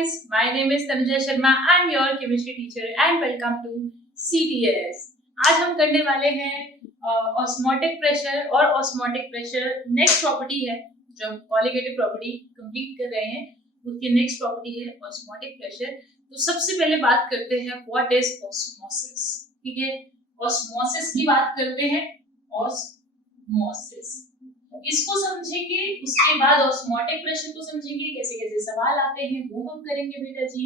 guys, my name is Tanuja Sharma. I'm your chemistry teacher and welcome to CTS. आज हम करने वाले हैं ऑस्मोटिक प्रेशर और ऑस्मोटिक प्रेशर नेक्स्ट प्रॉपर्टी है जो हम कॉलिगेटिव प्रॉपर्टी कंप्लीट कर रहे हैं, उसकी नेक्स्ट प्रॉपर्टी है ऑस्मोटिक प्रेशर। तो सबसे पहले बात करते हैं व्हाट इज ऑस्मोसिस। ठीक है, ऑस्मोसिस की बात करते हैं। ऑस्मोसिस इसको समझेंगे, उसके बाद ऑस्मोटिक प्रेशर को समझेंगे, कैसे कैसे सवाल आते हैं वो हम करेंगे बेटा जी।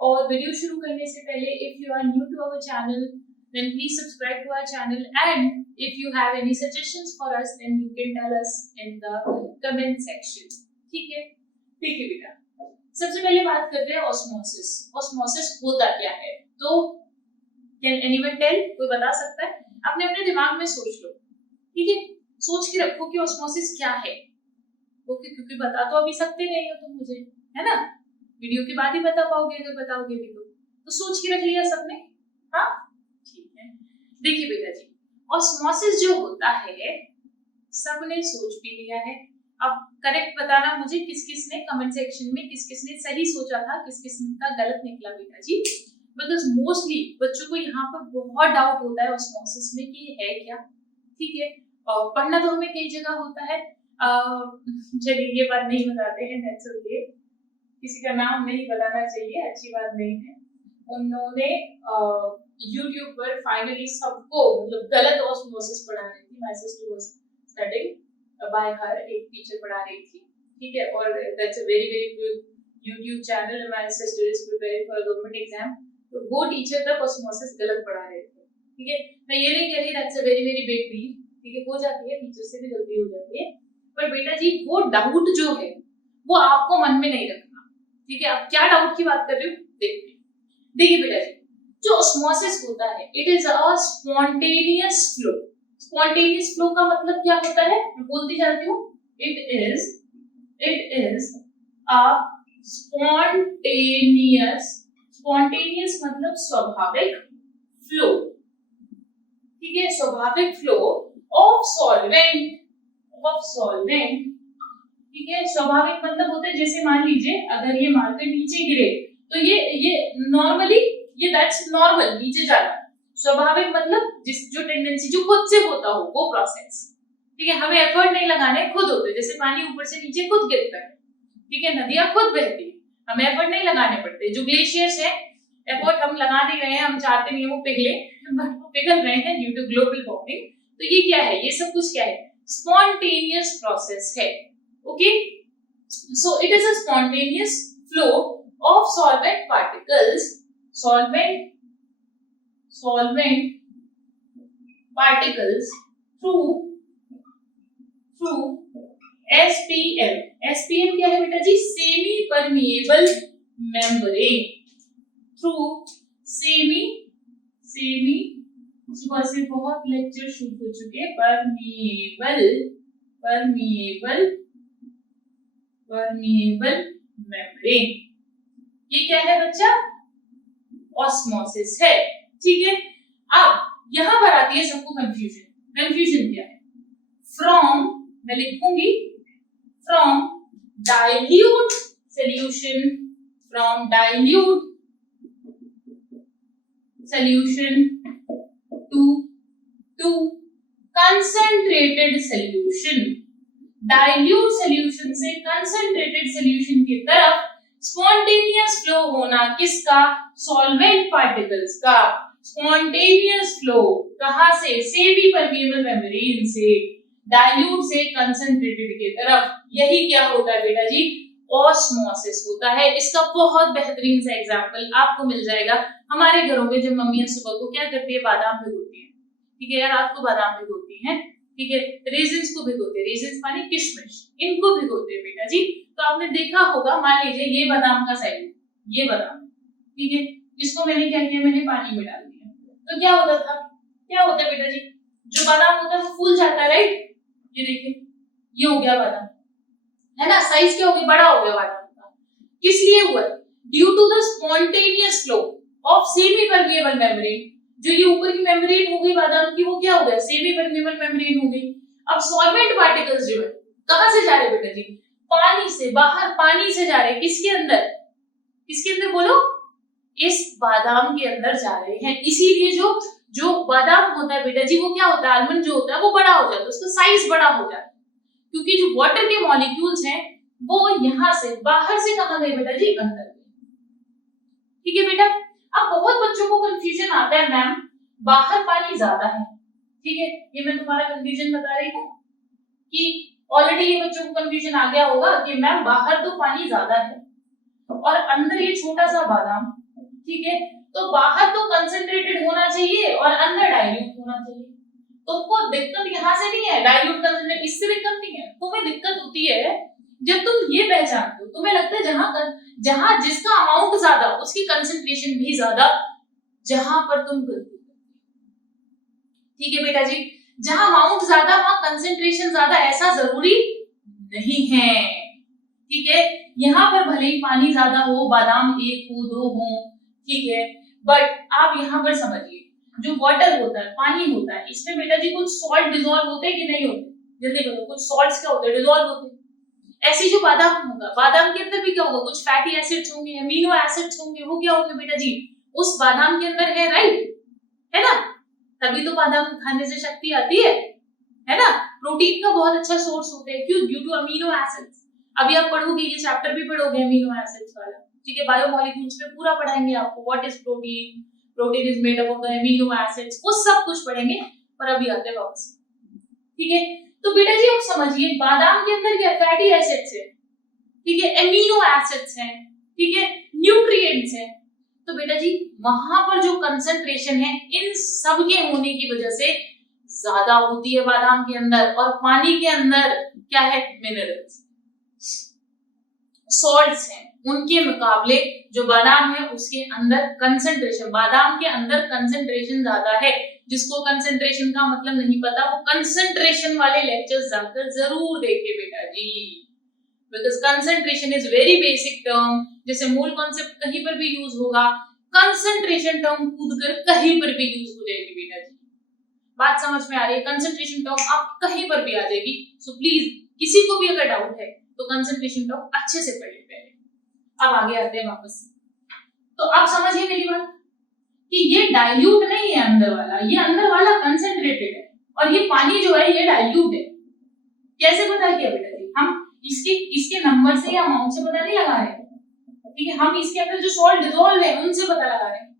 और वीडियो शुरू करने से पहले if you are new to our channel then please subscribe to our channel, and if you have any suggestions for us then you can tell us in the comment section। ठीक है बेटा, सबसे पहले बात करते हैं ऑस्मोसिस। ऑस्मोसिस होता क्या है? तो कैन एनीवन टेल? कोई बता सकता है? अपने अपने दिमाग में सोच लो, ठीक है, सोच के रखो कि ऑस्मोसिस क्या है। ओके, क्योंकि बता तो अभी सकते नहीं हो तुम मुझे, है ना? वीडियो के बाद ही बता पाओगे, अगर बताओगे भी तो सोच के रख लिया सबने? हाँ ठीक है। देखिए बेटा जी, ऑस्मोसिस जो होता है सबने सोच भी लिया है। अब करेक्ट बताना मुझे किस किस ने कमेंट सेक्शन में, किस किस ने सही सोचा था, किस किस का गलत निकला बेटा जी। बिकॉज मोस्टली बच्चों को यहाँ पर बहुत डाउट होता है ऑस्मोसिस में कि है क्या। ठीक है, पढ़ना तो हमें कई जगह होता है। चलिए ये बात नहीं बताते हैं, दैट्स ओके। किसी का नाम नहीं बताना चाहिए, अच्छी बात नहीं है। उन्होंने YouTube पर फाइनली सबको मतलब गलत ऑस्मोसिस पढ़ा रही थी। My sister was studying bye हर, एक टीचर पढ़ा रही थी। ठीक है, और that's a very very good YouTube channel. My sister is preparing for government exam, तो वो टीचर तक ऑस्मोसिस गलत पढ़ा रहे थे। ठीक है, मैं ये नहीं कह रही that's a very very big deal. ठीक है, हो जाती है, टीचर से भी गलती हो जाती है, पर बेटा जी वो डाउट जो है वो आपको मन में नहीं रखना। ठीक है, अब क्या डाउट की बात कर रही हूँ देखते हैं। देखिए बेटा जी, जो ऑस्मोसिस होता है it is a spontaneous flow. Spontaneous flow का मतलब क्या होता है? मैं बोलती जाती हूँ, it is a spontaneous, spontaneous मतलब स्वाभाविक फ्लो। ठीक है, स्वाभाविक फ्लो ऑफ सॉल्वेंट, ठीक है। स्वाभाविक मतलब होता है जैसे मान लीजिए अगर ये मार्कर नीचे गिरे तो ये नॉर्मली ये दैट्स नॉर्मल नीचे जाना। स्वाभाविक मतलब जिस जो टेंडेंसी जो खुद से होता हो वो प्रोसेस। ठीक है, हमें एफर्ट नहीं लगाने, खुद होते हैं। जैसे पानी ऊपर से नीचे खुद गिरता है, ठीक है, नदियां खुद बहती है, हमें एफर्ट नहीं लगाने पड़ते। जो ग्लेशियर्स है एफर्ट हम लगा नहीं रहे हैं, हम चाहते नहीं है वो पिघले, बट वो पिघल रहे हैं ड्यू टू ग्लोबल वार्मिंग। तो ये क्या है? ये सब कुछ क्या है? स्पॉन्टेनियस प्रोसेस है। Okay, so it is a spontaneous flow of solvent particles, solvent particles through SPM। SPM क्या है बेटा जी? Semi permeable membrane. Through semi सुबह से बहुत लेक्चर शुरू हो चुके। परमिएबल मेम्ब्रेन, ये क्या है बच्चा? ऑस्मोसिस है। ठीक है, अब यहां पर आती है सबको कंफ्यूजन क्या है? फ्रॉम, मैं लिखूंगी from dilute solution to concentrated solution. Dilute solution से कंसंट्रेटेड सॉल्यूशन की तरफ स्पॉन्टेनियस फ्लो होना किसका? सॉल्वेंट पार्टिकल्स का। स्पॉन्टेनियस फ्लो कहां से? सेमी परमिएबल मेम्ब्रेन से डाइल्यूट से कंसंट्रेटेड की तरफ। यही क्या होता है बेटा जी? ऑस्मोसिस होता है। इसका बहुत बेहतरीन सा एग्जांपल आपको मिल जाएगा हमारे घरों में, जब मम्मियां सुबह को क्या करती है? बादाम भिगोती है। ठीक है, या रात को बादाम भिगोती है। ठीक है, रेजिन्स को भिगोते हैं, रेजिन्स माने किशमिश, इनको भिगोते हैं बेटा जी। तो आपने देखा होगा, मान लीजिए ये बादाम का साइज, ये बादाम, ठीक है, इसको मैंने क्या किया? मैंने पानी में डाल दिया, तो क्या होता था? क्या होता है बेटा जी? जो बादाम होता है वो फूल जाता है, राइट? ये देखिए, ये हो गया बादाम, है ना? साइज क्या हो गया? बड़ा हो गया बादाम का। किस लिए हुआ? Due to the spontaneous flow of semi permeable membrane. जो ये ऊपर की मेम्ब्रेन हो गई बादाम की, वो क्या हो गया? सेमी परमिएबल मेम्ब्रेन हो गई। अब सॉल्वेंट पार्टिकल्स जो है कहां से जा रहे बेटा जी? पानी से, बाहर पानी से जा रहे। किसके अंदर? किसके अंदर बोलो? इस बादाम के अंदर जा रहे हैं। इसीलिए जो बादाम होता है बेटा जी, वो क्या होता है, आलमंड जो होता है वो बड़ा हो जाता है, उसका साइज बड़ा हो जाता है, क्योंकि जो वाटर के मॉलिक्यूल्स हैं वो यहाँ से बाहर से कहाँ गए बेटा जी, अंदर। ठीक है बेटा। अब बहुत बच्चों को कंफ्यूजन आता है, मैम बाहर पानी ज्यादा है, ठीक है, ये मैं तुम्हारा कंफ्यूजन बता रही हूँ कि ऑलरेडी ये बच्चों को कंफ्यूजन आ गया होगा कि मैम बाहर तो पानी ज्यादा है और अंदर ये छोटा सा बादाम, ठीक है, तो बाहर तो कंसंट्रेटेड होना चाहिए और अंदर डाइल्यूट होना चाहिए। तुमको दिक्कत यहाँ से नहीं है, डाइल्यूट कंसंट्रेट, इससे दिक्कत नहीं है, तुम्हें दिक्कत होती है जब तुम ये पहचानते हो, तुम्हें लगता है जहां जिसका अमाउंट ज्यादा उसकी कंसंट्रेशन भी ज्यादा, जहां पर तुम गलती करते हो। ठीक है बेटा जी, जहां अमाउंट ज्यादा वहां कंसंट्रेशन ज्यादा, ऐसा जरूरी नहीं है। ठीक है, यहाँ पर भले ही पानी ज्यादा हो, बादाम 1 हो 2 हो, ठीक है, बट आप यहाँ पर समझिए जो वाटर होता है, पानी होता है, इसमें बेटा जी कुछ सॉल्ट डिसॉल्व होते हैं कि नहीं होते? जल्दी बोलो, कुछ सॉल्ट्स क्या होते हैं, डिसॉल्व होते हैं। ऐसी जो बादाम होगा, बादाम के अंदर भी क्या होगा, कुछ फैटी एसिड्स होंगे, अमीनो एसिड्स होंगे, वो क्या होंगे बेटा जी, उस बादाम के अंदर है, राइट, है ना, तभी तो बादाम खाने से शक्ति आती है ना। प्रोटीन का बहुत अच्छा सोर्स होता है, क्यों? Due to amino acids. अभी आप पढ़ोगे, ये चैप्टर भी पढ़ोगे अमीनो एसिड्स वाला, ठीक है, बायोमोलिक्यूल्स में पूरा पढ़ाएंगे आपको, what is protein, protein is made up of the amino acids, वो सब कुछ पढ़ेंगे, पर अभी आते हैं वापस। ठीक है, तो बेटा जी आप समझिए बादाम के अंदर क्या फैटी एसिड्स है, ठीक है, अमीनो एसिड्स हैं, ठीक है, न्यूट्रिएंट्स हैं, तो बेटा जी वहां पर जो कंसंट्रेशन है इन सब के होने की वजह से ज्यादा होती है बादाम के अंदर, और पानी के अंदर क्या है, मिनरल्स, सॉल्ट्स हैं, उनके मुकाबले जो बादाम है उसके अंदर कंसंट्रेशन, बादाम के अंदर कंसंट्रेशन ज्यादा है। जिसको कंसंट्रेशन का मतलब नहीं पता वो कंसंट्रेशन वाले लेक्चर्स जाकर जरूर देखे बेटा जी, because concentration is very basic term, जैसे मूल कॉन्सेप्ट कहीं पर भी यूज होगा, कंसंट्रेशन टर्म कूद कर कहीं पर भी यूज हो जाएगी बेटा जी। बात समझ में आ रही है? कंसंट्रेशन टर्म आप कहीं पर भी आ जाएगी, सो प्लीज किसी को भी अगर डाउट है तो कंसंट्रेशन टर्म अच्छे से पढ़िए पहले। अब आगे आते हैं वापस, तो आप समझिए मेरी बात कि ये डाइल्यूट नहीं है अंदर वाला, ये अंदर वाला कंसंट्रेटेड है, और ये पानी जो है ये डाइल्यूट है। कैसे पता किया बेटा जी? हम इसके नंबर से या अमाउंट से पता नहीं लगा रहे, ठीक है, हम इसके अंदर जो सॉल्ट डिसॉल्व है उनसे पता लगा रहे हैं।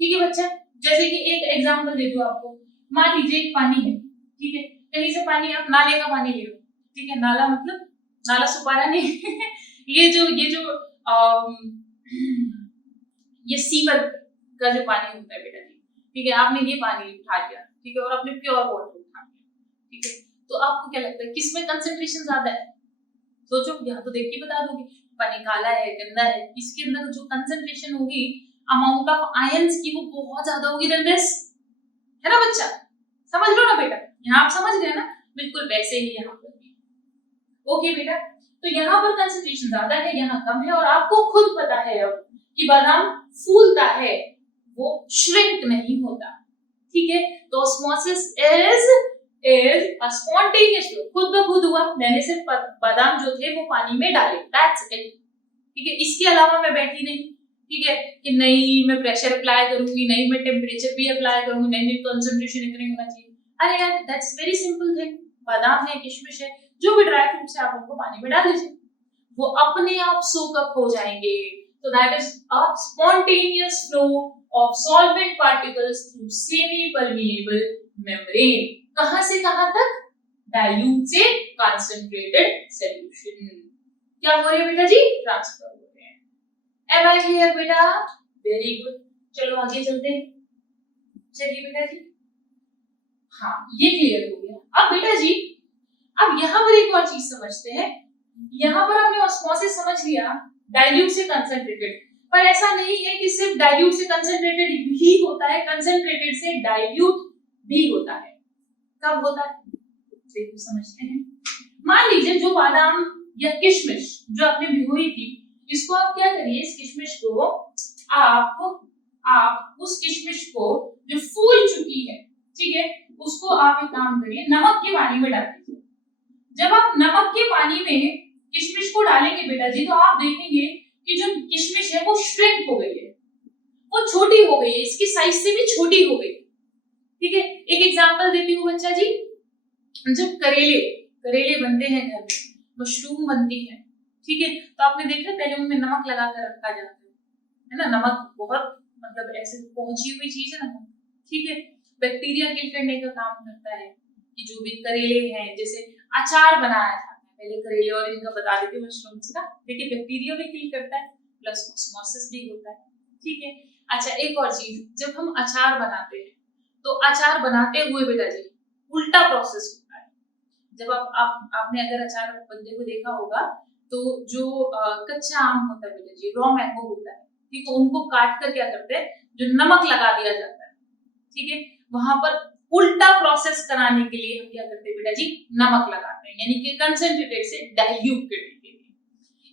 ठीक है बच्चा, जैसे कि एक एग्जांपल दे दूं आपको, मान लीजिए एक पानी है, ठीक है, कहीं से पानी, आप नाले का पानी ले लो, ठीक है, नाला मतलब नाला सुपारा नहीं ये जो ये सीवर का जो पानी होता है बेटा जी, ठीक है, आपने ये पानी उठा लिया, ठीक है, और आपने प्योर वाटर उठा लिया, ठीक है, तो आपको क्या लगता है किसमें कंसंट्रेशन ज्यादा है? सोचो, यहाँ तो देख के बता दोगे, पानी काला है, गंदा है, इसके अंदर जो कंसंट्रेशन होगी अमाउंट ऑफ आयंस की वो बहुत ज्यादा होगी देन दिस, है ना बच्चा? समझ लो ना बेटा, यहाँ आप समझ गए ना, बिल्कुल वैसे ही यहाँ पर भी। ओके बेटा, तो यहाँ पर कंसंट्रेशन ज्यादा है, यहाँ कम है, और आपको खुद पता है अब कि बादाम फूलता है, वो श्रिंक नहीं होता। ठीक है, तो osmosis is a spontaneous flow, खुद ब खुद हुआ, मैंने सिर्फ बादाम जो थे वो पानी में डाले, दैट्स इट। ठीक है, इसके अलावा मैं बैठी नहीं, ठीक है, कि नहीं मैं प्रेशर अप्लाई करूंगी, नहीं मैं टेम्परेचर भी अप्लाई करूंगी, नहीं कंसंट्रेशन इतना होना चाहिए। अरे यार दैट्स वेरी सिंपल थिंग, बादाम है, किशमिश है, जो भी ड्राई फ्रूट्स है आप उनको पानी में डाल दीजिए, वो अपने आप सोक अप हो जाएंगे। So that is a spontaneous flow of solvent particles through semi-permeable membrane. कहां से कहां तक? डाइल्यूट से कंसंट्रेटेड सॉल्यूशन। क्या हो रहे हैं बेटा जी? ट्रांसफर हो रहे हैं। Am I clear बेटा? Very good. चलो आगे चलते हैं। चलिए बेटा जी, हाँ ये क्लियर हो गया। अब बेटा जी, अब यहाँ पर एक और चीज समझते हैं। यहाँ पर आपने ऑस्मोसिस समझ लिया, डाइल्यूट से कंसंट्रेटेड, पर ऐसा नहीं है कि सिर्फ डाइल्यूट से कंसंट्रेटेड ही होता है, कंसंट्रेटेड से डाइल्यूट भी होता है। कब होता है देखो समझते हैं। मान लीजिए जो बादाम या किशमिश जो आपने भिगोई थी, इसको आप क्या करिए, इस किशमिश को आप उस किशमिश को जो फूल चुकी है, ठीक है, उसको आप एक काम करिए, नमक के पानी में डाल दीजिए। जब आप नमक के पानी में किशमिश को डालेंगे बेटा जी, तो आप देखेंगे कि जो किशमिश है वो श्रिंक हो गई है, वो छोटी हो गई है, इसकी साइज से भी छोटी हो गई। ठीक है, एक एग्जांपल देती हूँ बच्चा जी, जब करेले करेले बनते हैं घर में, मशरूम बनती है, ठीक है, तो आपने देखा पहले उनमें नमक लगा कर रखा जाता है ना। नमक बहुत मतलब ऐसे पहुंची हुई चीज है ना, ठीक है, बैक्टीरिया किल करने का काम करता है। कि जो भी करेले हैं, जैसे अचार बनाया था पहले करेले और इनका बता देती हूँ मशरूम्स का, देखिए बैक्टीरिया भी किल करता है प्लस ऑस्मोसिस भी होता है। ठीक है, अच्छा एक और चीज, जब हम अचार बनाते हैं तो अचार बनाते हुए बेटा जी उल्टा प्रोसेस होता है। जब आपने अगर अचार बनते हुए देखा होगा तो जो कच्चा आम होता है बेटा जी, रॉ मैंगो होता है, ठीक है, उनको काट कर क्या करते हैं, जो नमक लगा दिया जाता है, ठीक है, वहां पर उल्टा प्रोसेस कराने के लिए हम क्या करते हैं बेटा जी, नमक लगाते हैं, यानी कि कंसंट्रेटेड से डाइल्यूट करने के लिए।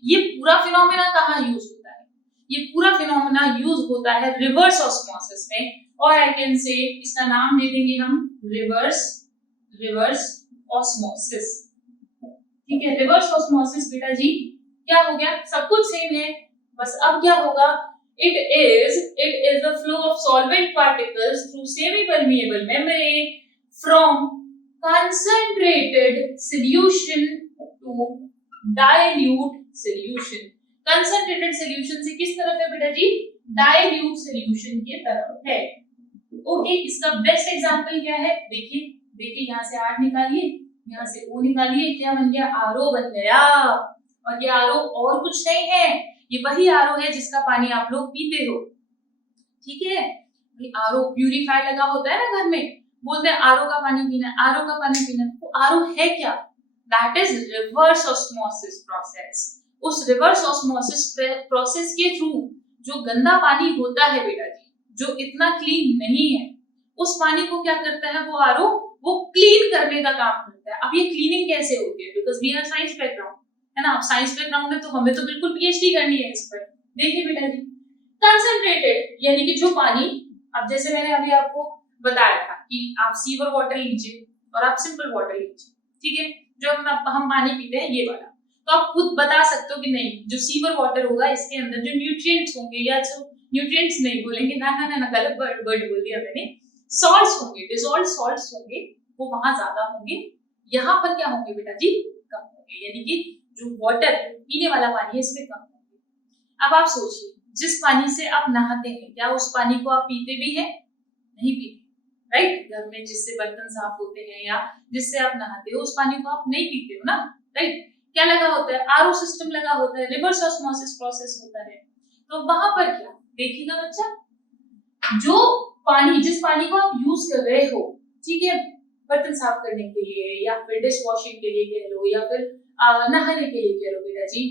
ये पूरा फिनोमेना कहाँ यूज होता है, ये पूरा फिनोमेना यूज होता है रिवर्स ऑस्मोसिस में, और आई कैन से इसका नाम दे देंगे हम रिवर्स ऑस्मोसिस। ठीक है, रिवर्स ऑस्मोसिस बेटा जी क्या हो गया, सब कुछ सेम है, बस अब क्या होगा, it is the flow of solvent particles through semi permeable membrane from concentrated solution to dilute solution। concentrated solution से किस तरफ है बेटा जी, dilute solution की तरफ है। ओके, इसका बेस्ट एग्जांपल क्या है, देखिए देखिए, यहाँ से R निकालिए, यहाँ से O निकालिए, क्या बन गया, RO बन गया। और ये RO और कुछ नहीं है, ये वही RO है जिसका पानी आप लोग पीते हो। ठीक है, RO प्यूरिफायर लगा होता है ना घर में, बोलते हैं RO का पानी पीना है, RO का पानी पीना है, तो RO है क्या, that is reverse osmosis process. उस रिवर्स ऑस्मोसिस प्रोसेस के थ्रू जो गंदा पानी होता है बेटा जी, जो इतना क्लीन नहीं है, उस पानी को क्या करता है वो RO, वो क्लीन करने का काम करता है। अब ये क्लीनिंग कैसे होती है, because we are science background है ना, साइंस बैकग्राउंड है तो हमें तो बिल्कुल पीएचडी करनी है इस पर। देखिए बेटा जी, कंसंट्रेटेड यानी कि जो पानी, अब जैसे मैंने अभी आपको बताया था कि आप सीवर वाटर लीजिए और आप सिंपल वाटर लीजिए, ठीक है, जो हम पानी पीते हैं ये वाला, तो आप खुद बता सकते हो कि नहीं, जो सीवर वाटर होगा इसके अंदर जो न्यूट्रिएंट्स होंगे, या जो न्यूट्रिएंट्स नहीं बोलेंगे ना ना ना, गलत वर्ड बोल दिया मैंने, सॉल्ट्स होंगे, डिसॉल्व्ड सॉल्ट्स होंगे, वो वहां ज्यादा होंगे, यहाँ पर क्या होंगे बेटा जी, कम होंगे, यानी कि जो वाटर पीने वाला पानी है इसमें कम होंगे। अब आप सोचिए, जिस पानी से आप नहाते हैं, क्या उस पानी को आप पीते भी हैं, नहीं पीते, राइट, घर में जिससे बर्तन साफ होते हैं या जिससे आप नहाते हो उस पानी को आप नहीं पीते हो ना, राइट, क्या लगा होता है, आरओ सिस्टम लगा होता है, रिवर्स ऑस्मोसिस प्रोसेस होता है, तो वहां पर क्या देखिएगा बच्चा, जो पानी, जिस पानी को आप यूज कर रहे हो, ठीक है, बर्तन साफ करने के लिए या फिर डिश वॉशिंग के लिए कह लो, या फिर नहाने के लिए कह लो बेटा जी,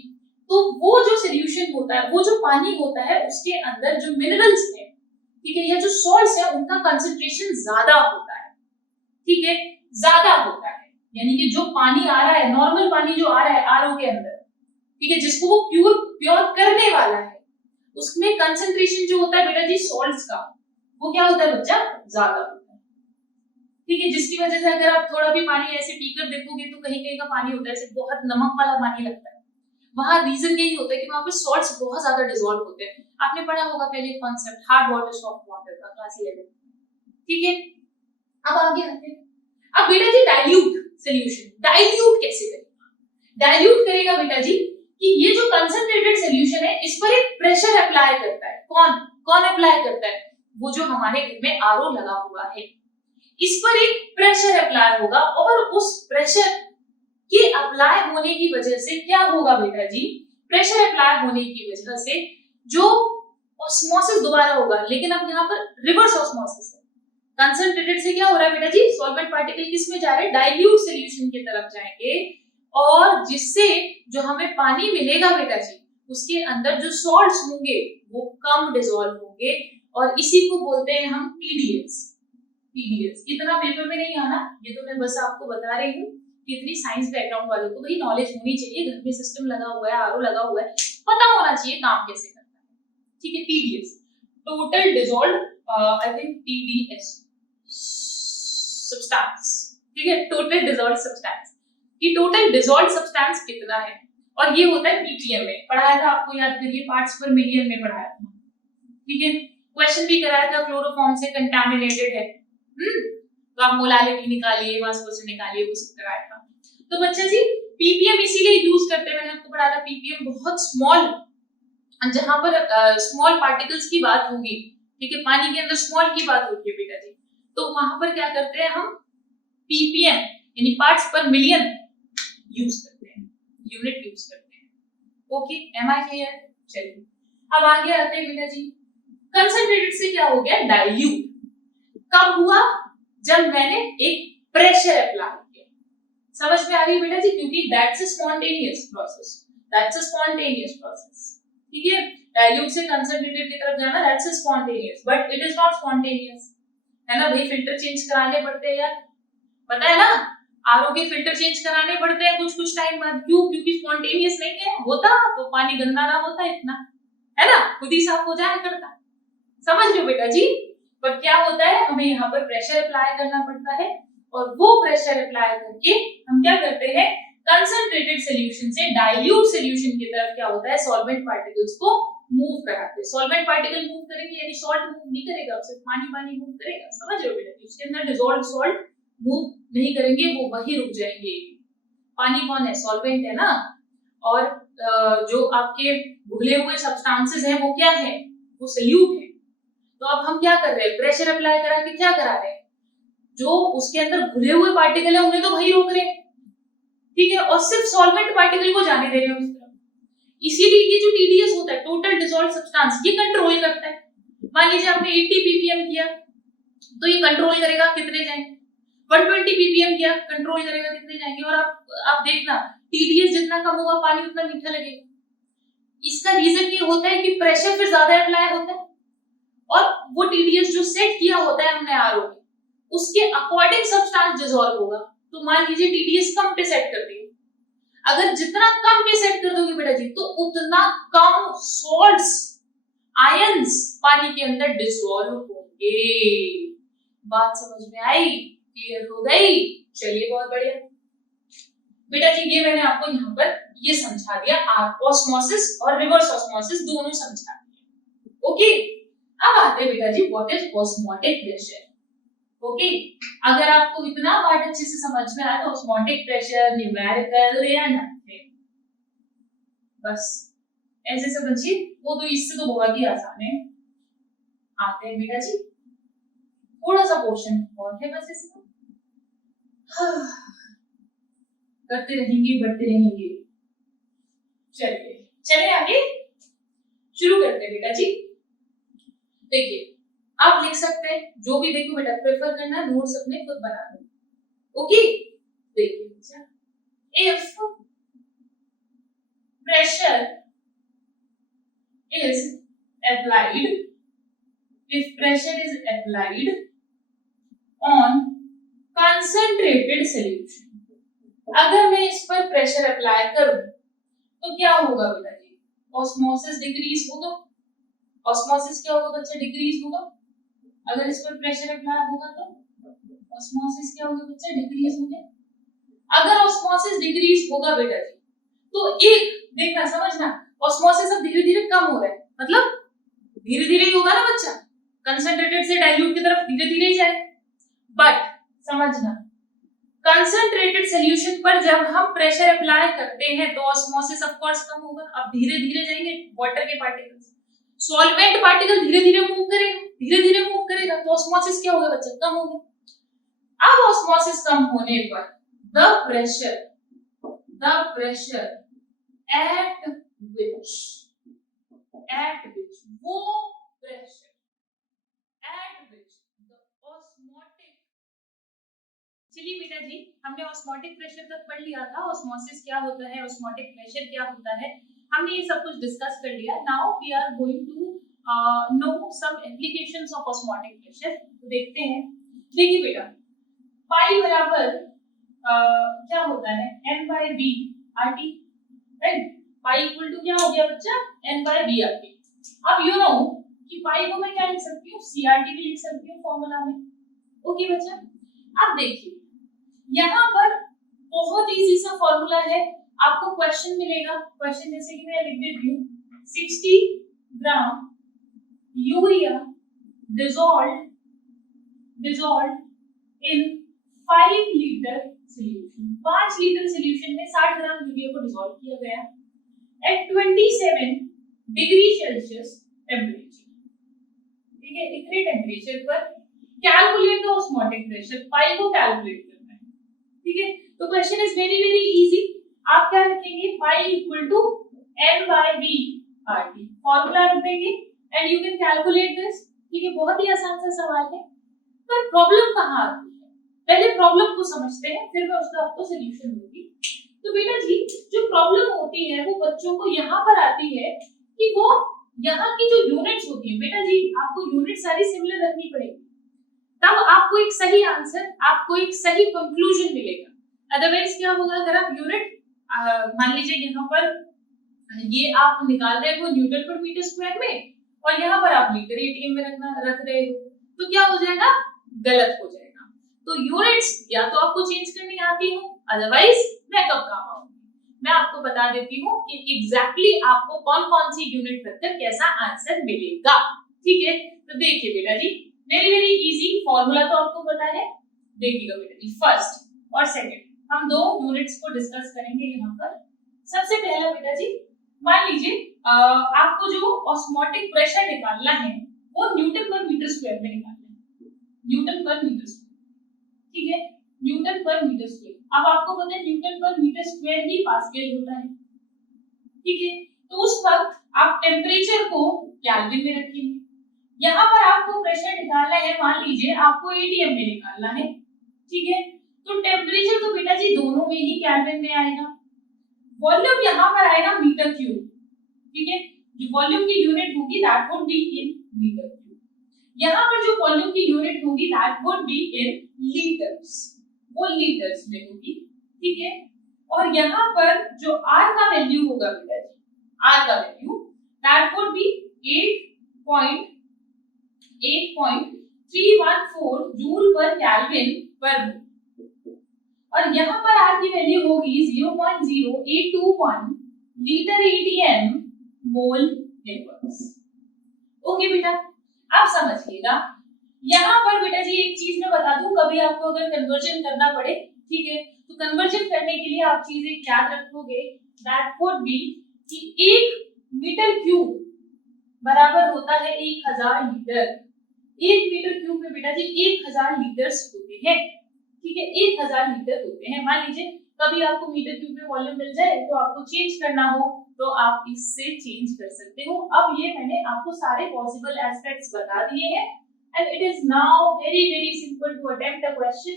तो वो जो सोल्यूशन होता है, वो जो पानी होता है उसके अंदर जो मिनरल्स है, ठीक है, या जो सॉल्ट्स है उनका कंसंट्रेशन ज्यादा होता है, ठीक है, ज्यादा होता है, यानी कि जो पानी आ रहा है, नॉर्मल पानी जो आ रहा है आरओ के अंदर, ठीक है, जिसको वो प्योर करने वाला है, उसमें कंसंट्रेशन जो होता है बेटा जी सॉल्ट्स का, वो क्या होता है बच्चा, ज्यादा होता है, ठीक है, जिसकी वजह से अगर आप थोड़ा भी पानी ऐसे पीकर देखोगे तो कहीं कहीं का पानी होता है ऐसे बहुत नमक वाला पानी लगता है, वहां रीजन यही होता है कि वहां पे सॉल्ट्स बहुत ज्यादा डिसॉल्व होते हैं। आपने पढ़ा होगा पहले concept hard water soft water का, क्लास 11, ठीक है। अब आगे आते हैं, अब बेटा जी डाइल्यूट सॉल्यूशन, डाइल्यूट कैसे करेगा, डाइल्यूट करेगा बेटा जी कि ये जो कंसंट्रेटेड सॉल्यूशन है इस पर एक प्रेशर अप्लाई करता है, कौन कौन अप्लाई करता है, वो जो हमारे घर में आरओ लगा हुआ है, इस पर एक प्रेशर अप्लाई होगा, और उस प्रेशर के अप्लाई होने की वजह से क्या होगा बेटा जी, प्रेशर अप्लाई होने की वजह से जो ऑस्मोसिस दोबारा होगा, लेकिन अब यहाँ पर रिवर्स ऑस्मोसिस है, कंसंट्रेटेड से क्या हो रहा है बेटा जी, सॉल्वेंट पार्टिकल किस में जा रहे हैं, डाइल्यूट सॉल्यूशन की तरफ जाएंगे, और जिससे जो हमें पानी मिलेगा बेटा जी उसके अंदर जो सॉल्ट्स होंगे वो कम डिसॉल्व होंगे, और इसी को बोलते हैं हम पीडीएस। पीडीएस इतना पेपर में नहीं आना, ये तो मैं बस आपको बता रही हूँ, कितनी साइंस बैकग्राउंड वालों को भाई नॉलेज होनी चाहिए, घर में सिस्टम लगा हुआ है, आरओ लगा हुआ है, पता होना चाहिए काम कैसे करता है, ठीक है। PDS total dissolved I think TDS substance, ठीक है, टोटल डिसॉल्व्ड सब्सटेंस, कि टोटल डिसॉल्व्ड सब्सटेंस कितना है, और ये होता है पीपीएम में। पढ़ाया था आपको, याद करिए, पार्ट्स पर मिलियन में पढ़ाया था, ठीक है। क्वेश्चन भी कराया था क्लोरोफॉर्म से कंटामिनेटेड है, तो आप मोलालिटी निकालिए, मास क्वेश्चन निकालिए, वो सब कराया था। तो बच्चा जी पीपीएम इसीलिए यूज करते हैं, मैंने आपको पढ़ाया था पीपीएम बहुत स्मॉल, जहां पर स्मॉल पार्टिकल्स की बात होगी, ठीक है, पानी के अंदर स्मॉल की बात होती है बेटा जी, तो वहां पर क्या करते हैं हम, पीपीएम यानी पार्ट्स पर मिलियन यूज करते हैं, यूनिट यूज करते हैं। Okay, am I clear? चलिए अब आगे आते हैं बेटा जी, कंसंट्रेटेड से क्या हो गया, डाइल्यूट। कब हुआ, जब मैंने एक प्रेशर अप्लाई किया। समझ में आ रही है बेटा जी, क्योंकि that's a spontaneous process, that's a spontaneous process, ठीक है। डाइल्यूट से कंसंट्रेटेड की तरफ जाना, that's a spontaneous, but it is not spontaneous, है ना भाई। फिल्टर चेंज कराने पड़ते हैं यार, पता है ना, आरओ के फिल्टर चेंज कराने पड़ते हैं कुछ कुछ टाइम बाद। क्यों? क्योंकि स्पॉन्टेनियस नहीं है, होता तो पानी गंदा ना होता इतना, है ना, खुद ही साफ हो जाया करता। समझ लो बेटा जी। पर क्या होता है, हमें यहाँ पर प्रेशर अप्लाई करना पड़ता है, और वो प्रेशर अप्लाई करके हम क्या करते हैं, कंसंट्रेटेड सॉल्यूशन से डाइल्यूट सॉल्यूशन की तरफ क्या होता है, सॉल्वेंट पार्टिकल्स को मूव कराते हैं। सॉल्वेंट पार्टिकल मूव करेंगे यानी सॉल्ट मूव नहीं करेगा, सिर्फ पानी पानी मूव करेगा। समझ रहे हो बेटा, उसके अंदर डिसॉल्व सॉल्ट मूव नहीं करेंगे, वो वही रुक जाएंगे। पानी कौन है, सॉल्वेंट है ना, और जो आपके घुले हुए सब्सटेंसेस हैं वो क्या है, वो सॉल्यूट है। तो अब हम क्या कर रहे हैं, प्रेशर अप्लाई करा के क्या करा रहे हैं, जो उसके अंदर घुले हुए पार्टिकल है उन्हें तो वही रोक रहे हैं, ठीक है, और सिर्फ सॉल्वेंट पार्टिकल को जाने दे रहे हैं उस तरफ। इसीलिए ये जो टीडीएस होता है, टोटल डिसॉल्व सब्सटेंस, ये कंट्रोल करता है। मान लीजिए आपने 80 पीपीएम किया तो ये कंट्रोल करेगा कितने जाएंगे, 120 पीपीएम किया कंट्रोल करेगा कितने जाएंगे। और आप देखना टीडीएस जितना कम होगा पानी उतना मीठा लगेगा। इसका रीजन ये होता है कि प्रेशर फिर ज्यादा अप्लाई होता है, और वो टीडीएस जो सेट किया होता है हमने आरओ में, उसके अकॉर्डिंग सब्सटेंस डिसॉल्व होगा। तो मान लीजिए टीडीएस कम पे सेट कर दिए, अगर जितना कम पे सेट कर दोगे बेटा जी, तो उतना कम सॉल्ट्स, आयंस पानी के अंदर डिसॉल्व होंगे। बात समझ में आई, क्लियर हो गई? चलिए बहुत बढ़िया बेटा जी, ये मैंने आपको यहाँ पर ये समझा दिया, ऑस्मोसिस और रिवर्स ऑस्मोसिस दोनों समझा दिए। ओके, अब आते हैं बेटा जी, what is osmotic pressure. Okay, अगर आपको इतना पार्ट अच्छे से समझ में आया तो ऑस्मोटिक प्रेशर न्यूमेरिकल या नथिंग, बस ऐसे समझिए, वो तो इससे तो बहुत ही आसान है। आते हैं बेटा जी, थोड़ा सा पोर्शन और है बस इसका, करते रहेंगे बढ़ते रहेंगे। चलिए चले आगे शुरू करते हैं बेटा जी। देखिए आप लिख सकते हैं, जो भी देखो बेटा, प्रेफर करना नोट्स अपने खुद बना दो। ओके, देखिए बच्चा, if pressure is applied, if pressure is applied on concentrated solution, अगर मैं इस पर प्रेशर अप्लाई करूं तो क्या होगा बेटा जी, ऑस्मोसिस डिक्रीज होगा। ऑस्मोसिस क्या होगा बच्चा, डिक्रीज होगा। अगर इस पर प्रेशर अप्लाई होगा तो ऑस्मोसिस क्या होगा बच्चा, डिक्रीज होगा। अगर ऑस्मोसिस डिक्रीज होगा बेटा जी, तो एक देखना समझना, ऑस्मोसिस अब धीरे धीरे कम हो रहा है, मतलब धीरे धीरे ही होगा ना बच्चा, कंसंट्रेटेड से डाइल्यूट की तरफ धीरे धीरे ही जाए। बट समझना, कंसंट्रेटेड सॉल्यूशन पर जब हम प्रेशर अप्लाई करते हैं तो ऑस्मोसिस ऑफ कोर्स कम होगा, अब धीरे धीरे जाएंगे वाटर के पार्टिकल्स। सॉल्वेंट पार्टिकल धीरे धीरे मूव करेगा, धीरे धीरे मूव करेगा, तो ऑस्मोसिस क्या होगा बच्चा, कम होगा। अब ऑस्मोसिस कम होने पर द प्रेशर at which वो pressure at which the osmotic, चलिए बेटा जी, हमने ऑस्मोटिक प्रेशर तक पढ़ लिया था, ऑस्मोसिस क्या होता है, ऑस्मोटिक प्रेशर क्या होता है, हमने ये सब कुछ डिस्कस कर लिया। Now we are going to know some applications of osmotic pressure. तो देखते हैं, देखिए बेटा, पाई बराबर क्या होता है, n by v RT, right. Pi equal to क्या हो गया बच्चा, n by v RT। अब यू नो कि पाई को मैं क्या लिख सकती हूँ, CRT भी लिख सकती हूँ फॉर्मूला में। ओके बच्चा, अब देखिए यहाँ पर बहुत इजी सा फॉर्मूला है, आपको क्वेश्चन मिलेगा, क्वेश्चन जैसे कि मैं लिख देती हूँ 60 gram urea dissolved in 5 litre solution, 5 litre solution में 60 ग्राम यूरिया को डिसॉल्व किया गया एट 27 डिग्री सेल्सियस टेम्परेचर। ठीक है, इतने टेम्परेचर पर calculate the osmotic pressure, pi को कैलकुलेट करना है। ठीक है, तो question is very very easy. आप क्या रखेंगे, pi equal to n by v RT, formula रख देंगे and you can calculate this. ठीक है, बहुत ही आसान सा सवाल है, पर प्रॉब्लम कहाँ आती है, पहले प्रॉब्लम को समझते हैं, फिर मैं उसका आपको सॉल्यूशन दूंगी। तो बेटा जी, जो प्रॉब्लम होती है वो बच्चों को यहाँ पर आती है कि वो यहाँ की जो यूनिट्स होती है, बेटा जी आपको यूनिट सारी सिमिलर रखनी पड़ेगी, तब आपको एक सही आंसर, आपको एक सही कंक्लूजन मिलेगा। अदरवाइज क्या होगा, अगर आप यूनिट मान लीजिए यहाँ पर ये आप निकाल रहे हो न्यूटन पर मीटर स्क्वायर में और यहाँ पर आप लीटर एटीएम में रख रहे हो, तो क्या हो जाएगा, गलत हो जाएगा। तो यूनिट्स या तो आपको चेंज करनी आती हो, अदरवाइज मैं कब काम आऊंगी, मैं आपको बता देती हूँ कि एग्जैक्टली आपको कौन कौन सी यूनिट रखकर कैसा आंसर मिलेगा। ठीक है, तो देखिए बेटा जी, वेरी वेरी इजी, फॉर्मूला तो आपको पता है। देखिएगा बेटा जी, फर्स्ट और सेकंड हम दो यूनिट्स को डिस्कस करेंगे यहाँ पर। सबसे पहला बेटा जी, मान लीजिए आपको जो ऑस्मोटिक प्रेशर निकालना है वो न्यूटन पर मीटर स्क्वायर में निकालना है, न्यूटन पर मीटर स्क्वायर। ठीक है, न्यूटन पर मीटर स्क्वायर, अब आपको पता है न्यूटन पर मीटर स्क्वायर ही पास्कल होता है। ठीक है, तो उस वक्त आप टेम्परेचर को केल्विन में रखेंगे, यहाँ पर आपको प्रेशर निकालना है, मान लीजिए आपको एटीएम में निकालना है। ठीक है, तो टेम्परेचर तो बेटा जी दोनों में ही केल्विन में आएगा, वॉल्यूम यहाँ पर आएगा मीटर क्यूब। ठीक है, जो वॉल्यूम की यूनिट होगी that would be in metre cube, यहाँ पर जो वॉल्यूम की यूनिट होगी that would be in litres, वो लीटर्स में होगी। ठीक है, और यहाँ पर जो R का वैल्यू होगा बेटा जी, R का value that would B 8.314 joule पर केल्विन पर मोल, और यहाँ पर R की वैल्यू होगी 0.0821 litre ATM mole inverse. Okay बेटा, आप समझिएगा। यहाँ पर बेटा जी एक चीज मैं बता दूं, कभी आपको अगर कन्वर्जन करना पड़े, ठीक है, तो कन्वर्जन करने के लिए आप चीजें याद रखोगे, दैट वुड बी कि 1 मीटर क्यूब बराबर होता है 1000 लीटर। 1 मीटर क्यूब में बेटा जी 1000 लीटर्स होते हैं। ठीक है, 1000 लीटर होते हैं। मान लीजिए कभी आपको मीटर क्यूब में वॉल्यूम मिल जाए तो आपको चेंज करना हो तो आप इससे चेंज कर सकते हो। अब ये मैंने आपको सारे पॉसिबल एस्पेक्ट्स बता दिए हैं and it is now very very simple to attempt a question.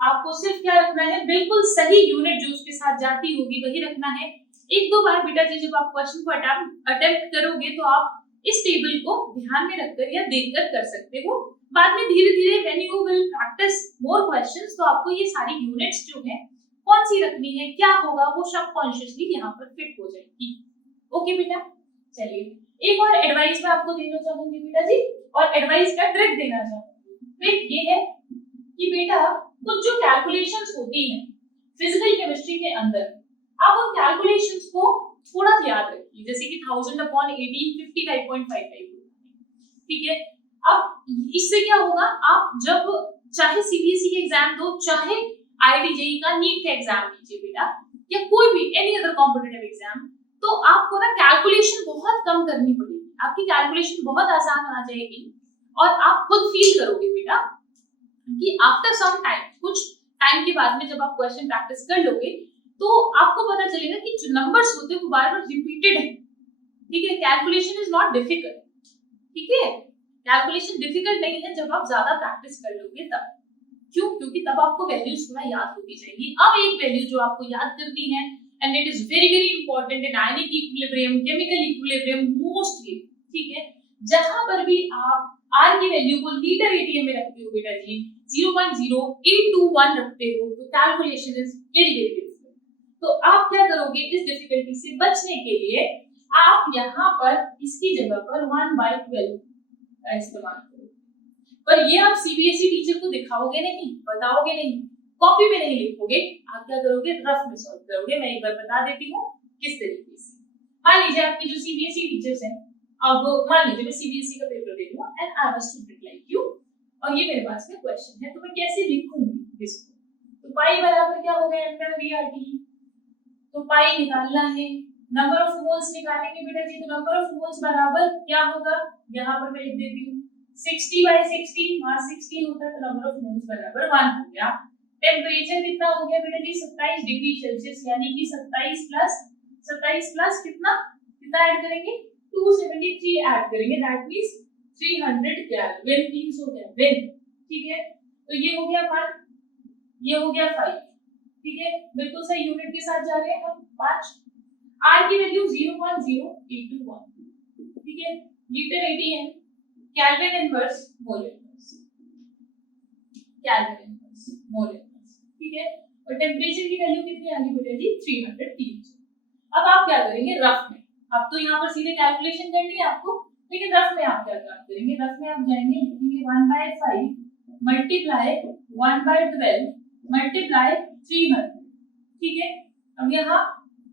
आपको सिर्फ क्या रखना है, बिल्कुल सही यूनिट जो उसके साथ जाती होगी वही रखना है। एक दो बार बेटा जी जब आप क्वेश्चन को अटेम्प्ट करोगे तो आप इस टेबल को ध्यान में रखकर या देखकर कर सकते हो। बाद में धीरे धीरे when you will practice more questions तो आपको ये सारी यूनिट्स जो है कौन सी रखनी है, क्या होगा, वो सबकॉन्शियसली यहाँ पर फिट हो जाएगी। ओके बेटा, चलिए एक और एडवाइस मैं आपको देना चाहूंगी बेटा जी, और एडवाइस का ट्रिक देना चाहूंगी। ट्रिक ये है कि बेटा कुछ जो कैलकुलेशंस होती हैं फिजिकल केमिस्ट्री के अंदर, आप उन कैलकुलेशंस को थोड़ा याद रखिए, जैसे कि 1000/18 55.55। ठीक है, अब इससे क्या होगा, आप जब चाहे सीबीएसई के एग्जाम दो, चाहे आईआईटी का नीट का एग्जाम दीजिए बेटा, या कोई भी एनी अदर कॉम्पिटिटिव एग्जाम, तो आपको ना कैलकुलेशन बहुत कम करनी पड़ेगी, आपकी कैलकुलेशन बहुत आसान आ जाएगी और आप खुद फील करोगे बेटा कि आफ्टर सम टाइम, कुछ टाइम के बाद में जब आप क्वेश्चन प्रैक्टिस कर लोगे तो आपको पता चलेगा कि जो नंबर्स होते हैं वो बार बार रिपीटेड है। ठीक है, कैलकुलेशन इज नॉट डिफिकल्ट। ठीक है, कैलकुलेशन डिफिकल्ट नहीं है जब आप ज्यादा प्रैक्टिस कर लोगे तब। क्यों? क्योंकि तब आपको वैल्यूज थोड़ा याद होती जाएगी। अब एक वैल्यू जो आपको याद करनी है and it is very very important in ionic equilibrium, chemical equilibrium mostly. ठीक है, जहां पर भी आप R की वैल्यू को लीटर एटीएम में रखते हो बेटा जी, 0.0821 रखते हो, तो calculation is very very difficult. तो आप क्या करोगे, इस डिफिकल्टी से बचने के लिए आप यहाँ पर इसकी जगह पर 1/12 का इस्तेमाल करो। पर ये आप सीबीएसई टीचर को दिखाओगे नहीं, बताओगे नहीं, कॉपी में नहीं लिखोगे, आप क्या करोगे, रफ में सॉल्व करोगे। मैं एक बार बता देती हूँ किस तरीके से। मान लीजिए आपकी जो सीबीएसई टीचर्स हैं, अब मान लीजिए मैं सीबीएसई का पेपर दे रही हूँ and I am a student like you, और ये मेरे पास में क्वेश्चन है, तो मैं कैसे लिखूंगी इसको। तो पाई बराबर क्या हो गया, m/VRT, तो पाई निकालना है, नंबर ऑफ मोल्स निकालेंगे बेटा जी, तो नंबर ऑफ मोल्स बराबर क्या होगा, यहाँ पर मैं लिख देती हूँ 60/60, मास 60 होता है, तो नंबर ऑफ मोल्स बराबर 1 हो गया। टेम्परेचर कितना हो गया बेटा जी, 27 डिग्री सेल्सियस, यानी कि 27 प्लस कितना कितना ऐड करेंगे, 273 ऐड करेंगे, दैट मींस 300 केल्विन, 300 केल्विन। ठीक है, तो ये हो गया 1, ये हो गया 5। ठीक है, बिल्कुल सही यूनिट के साथ जा रहे हैं हम। 5 R की वैल्यू 0.0821। ठीक है, litre ATM, kelvin inverse mole inverse, kelvin inverse mole inverse. ठीक है, और टेम्परेचर की वैल्यू कितनी आ गई बेटा जी, 300 केल्विन। अब आप क्या करेंगे रफ में, अब तो यहाँ पर सीधे कैलकुलेशन करनी है आपको, लेकिन रफ में आप क्या काम करेंगे, रफ में आप जाएंगे, लिखेंगे 1/5 मल्टीप्लाई 1/12 मल्टीप्लाई 300। ठीक है, अब यहाँ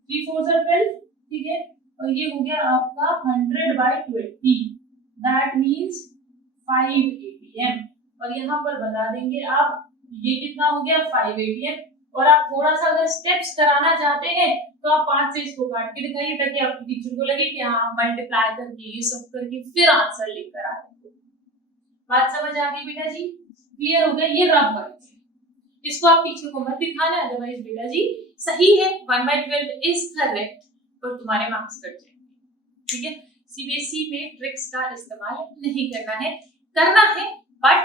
3 4 12, ठीक है, और ये हो गया आपका 100/20, दैट मींस 5 ATM, और यहाँ पर बता देंगे आप ये कितना हो गया 5 ATM। और आप थोड़ा सा अगर स्टेप्स कराना चाहते हैं तो आप 5 से इसको काट के दिखाइए, ताकि आपकी टीचर को लगे कि हाँ मल्टीप्लाई करके ये सब करके फिर आंसर लेकर आ रहे हैं। बात समझ आ गई बेटा जी, क्लियर हो गया। ये रफ वर्क, इसको आप टीचर को मत दिखाना, अदरवाइज बेटा जी सही है 1/12 इज करेक्ट, पर तुम्हारे मार्क्स कट जाएंगे। ठीक है, सीबीएसई में ट्रिक्स का इस्तेमाल नहीं करना है बट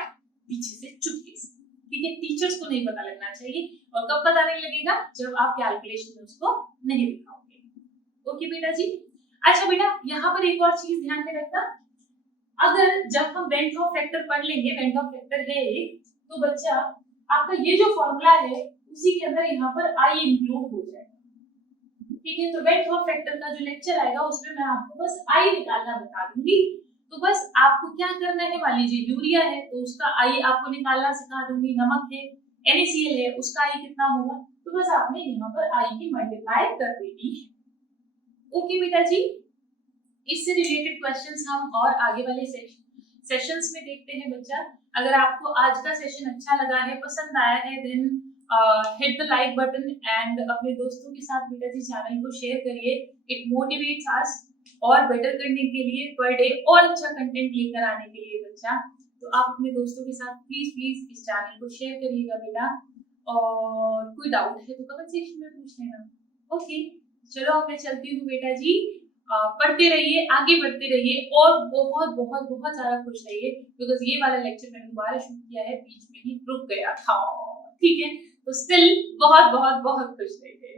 पीछे से चुपके से। ठीक है, टीचर्स को नहीं पता लगना चाहिए, और कब पता नहीं लगेगा, जब आप कैलकुलेशन में उसको नहीं दिखाओगे। ओके बेटा जी। अच्छा बेटा, यहाँ पर एक और चीज ध्यान में रखना, अगर जब हम वेंट ऑफ फैक्टर पढ़ लेंगे, वेंट ऑफ फैक्टर है एक, तो बच्चा आपका ये जो फॉर्मूला है उसी के अंदर यहाँ पर आई इंक्लूड हो जाएगा। ठीक है, तो वेंट ऑफ फैक्टर का जो लेक्चर आएगा उसमें मैं आपको बस आई निकालना बता दूंगी। तो बस आपको क्या करना है, मान लीजिए यूरिया है तो उसका आई आपको निकालना सिखा दूंगी, नमक है NaCl है उसका आई कितना होगा, तो बस आपने यहाँ पर आई की मल्टीप्लाई कर देनी है। ओके बेटा जी, इससे रिलेटेड क्वेश्चंस हम और आगे वाले सेशंस में देखते हैं बच्चा। अगर आपको आज का सेशन अच्छा लगा है, पसंद आया है, then hit the like button and अपने दोस्तों के साथ बेटा जी चैनल को शेयर करिए। इट मोटिवेट्स अस और बेटर करने के लिए, पर डे और अच्छा कंटेंट लेकर आने के लिए बच्चा। तो आप अपने दोस्तों के साथ प्लीज इस चैनल को शेयर करिएगा बेटा, और कोई डाउट है तो कमेंट सेक्शन में पूछ लेना। ओके, चलो अब मैं चलती हूँ बेटा जी। पढ़ते रहिए, आगे बढ़ते रहिए, और बहुत बहुत बहुत सारा खुश रहिए, बिकॉज ये वाला लेक्चर मैंने दोबारा शूट किया है, बीच में ही रुक गया था। ठीक है, तो स्टिल बहुत बहुत बहुत खुश रहिए।